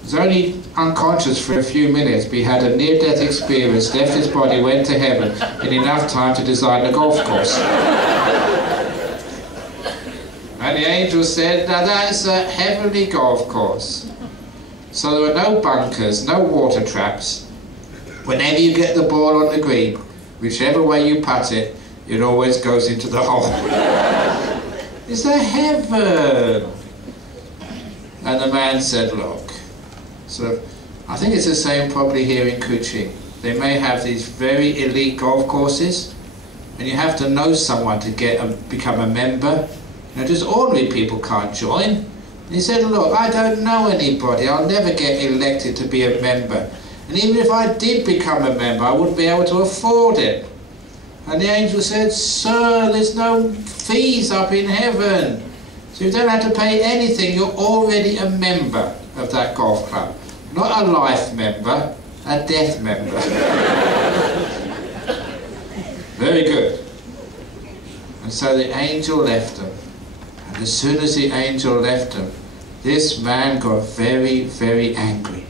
He was only unconscious for a few minutes, but he had a near-death experience, left his body, went to heaven in enough time to design a golf course. And the angel said, now that's a heavenly golf course. So there were no bunkers, no water traps. Whenever you get the ball on the green, whichever way you putt it, it always goes into the hole. It's a heaven. And the man said, look, so I think it's the same probably here in Kuching. They may have these very elite golf courses, and you have to know someone to become a member. You know, just ordinary people can't join. And he said, look, I don't know anybody. I'll never get elected to be a member. And even if I did become a member, I wouldn't be able to afford it. And the angel said, sir, there's no fees up in heaven. So you don't have to pay anything. You're already a member of that golf club. Not a life member, a death member. Very good. And so the angel left them. And as soon as the angel left them, this man got very, very angry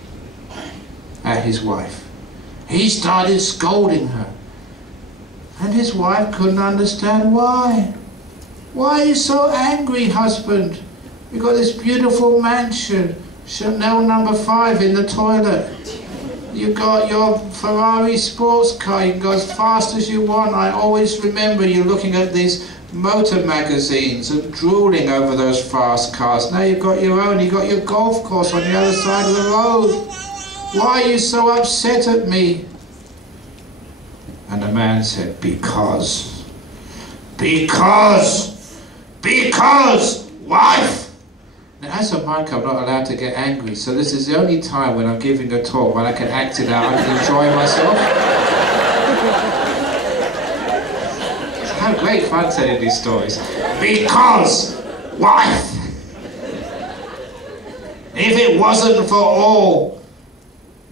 at his wife. He started scolding her. And his wife couldn't understand why. Why are you so angry, husband? We've got this beautiful mansion, Chanel number 5 in the toilet. You've got your Ferrari sports car, you can go as fast as you want. I always remember you looking at these motor magazines and drooling over those fast cars. Now you've got your own, you've got your golf course on the other side of the road. Why are you so upset at me? And the man said, because, wife! Now as a monk I'm not allowed to get angry, so this is the only time when I'm giving a talk when I can act it out, I can enjoy myself. It's great fun telling these stories. Because, wife! If it wasn't for all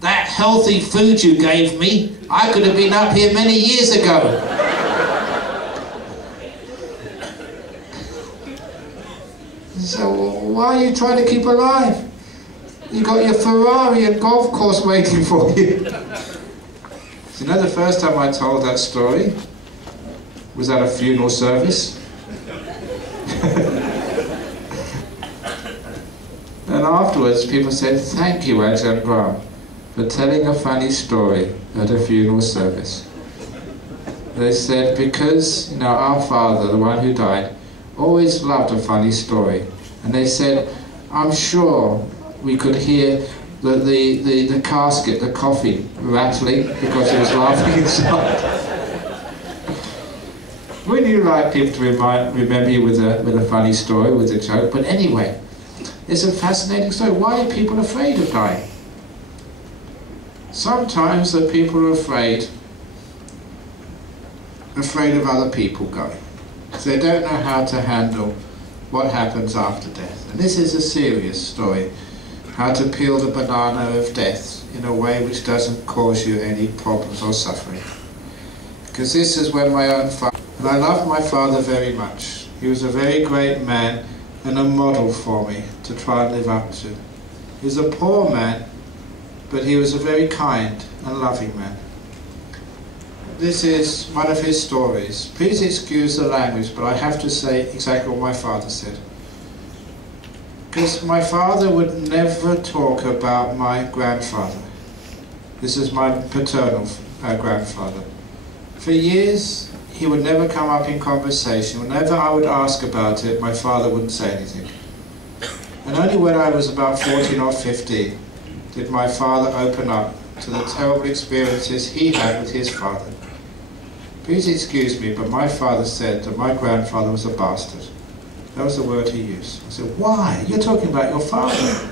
that healthy food you gave me, I could have been up here many years ago. So why are you trying to keep alive? You got your Ferrari and golf course waiting for you. So, you know, the first time I told that story was at a funeral service. And afterwards people said, thank you, Ajahn Brahm, for telling a funny story at a funeral service. They said, because, you know, our father, the one who died, always loved a funny story. And they said, I'm sure we could hear the casket, the coffin, rattling because he was laughing inside. Wouldn't you like people to remember you with a funny story, with a joke? But anyway, it's a fascinating story. Why are people afraid of dying? Sometimes the people are afraid of other people going. So they don't know how to handle what happens after death. And this is a serious story. How to peel the banana of death in a way which doesn't cause you any problems or suffering. Because this is when my own father... And I love my father very much. He was a very great man and a model for me to try and live up to. He was a poor man, but he was a very kind and loving man. This is one of his stories. Please excuse the language, but I have to say exactly what my father said. Because my father would never talk about my grandfather. This is my paternal grandfather. For years, he would never come up in conversation. Whenever I would ask about it, my father wouldn't say anything. And only when I was about 14 or 15 did my father open up to the terrible experiences he had with his father. Please excuse me, but my father said that my grandfather was a bastard. That was the word he used. I said, why? You're talking about your father.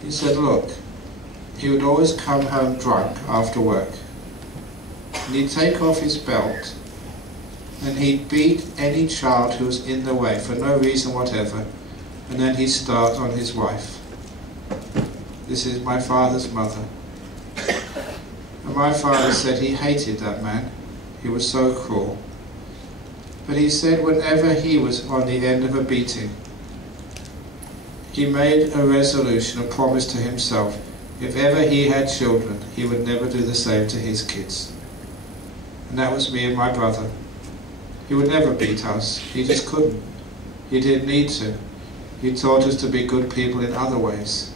He said, look, he would always come home drunk after work. And he'd take off his belt and he'd beat any child who was in the way for no reason whatever. And then he'd start on his wife. This is my father's mother. And my father said he hated that man. He was so cruel. But he said whenever he was on the end of a beating, he made a resolution, a promise to himself, if ever he had children, he would never do the same to his kids. And that was me and my brother. He would never beat us. He just couldn't. He didn't need to. He taught us to be good people in other ways.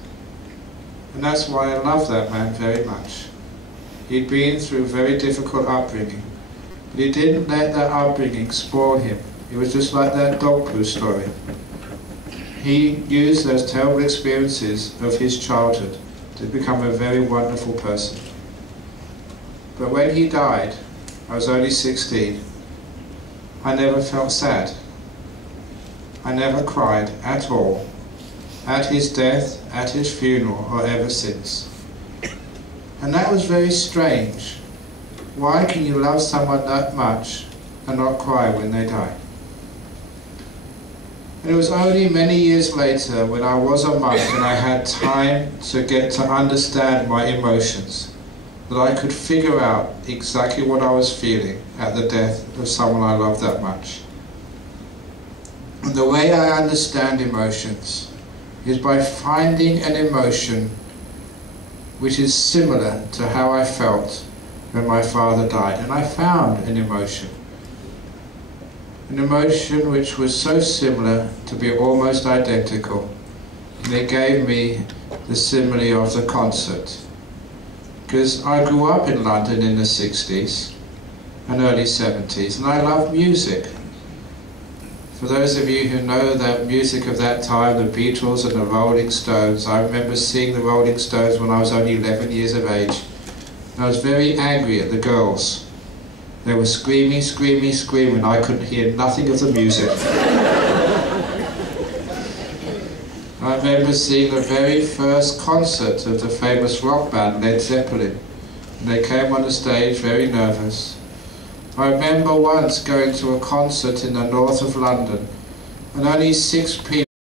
And that's why I love that man very much. He'd been through very difficult upbringing, but he didn't let that upbringing spoil him. It was just like that dog poo story. He used those terrible experiences of his childhood to become a very wonderful person. But when he died, I was only 16, I never felt sad. I never cried at all, at his death, at his funeral, or ever since. And that was very strange. Why can you love someone that much and not cry when they die? And it was only many years later, when I was a monk and I had time to get to understand my emotions, that I could figure out exactly what I was feeling at the death of someone I loved that much. And the way I understand emotions is by finding an emotion which is similar to how I felt when my father died. And I found an emotion which was so similar to be almost identical. And it gave me the simile of the concert. Because I grew up in London in the 60s and early 70s, and I loved music. For those of you who know that music of that time, the Beatles and the Rolling Stones, I remember seeing the Rolling Stones when I was only 11 years of age. And I was very angry at the girls. They were screaming, screaming, screaming. I couldn't hear nothing of the music. I remember seeing the very first concert of the famous rock band Led Zeppelin. And they came on the stage very nervous. I remember once going to a concert in the north of London, and only 6 people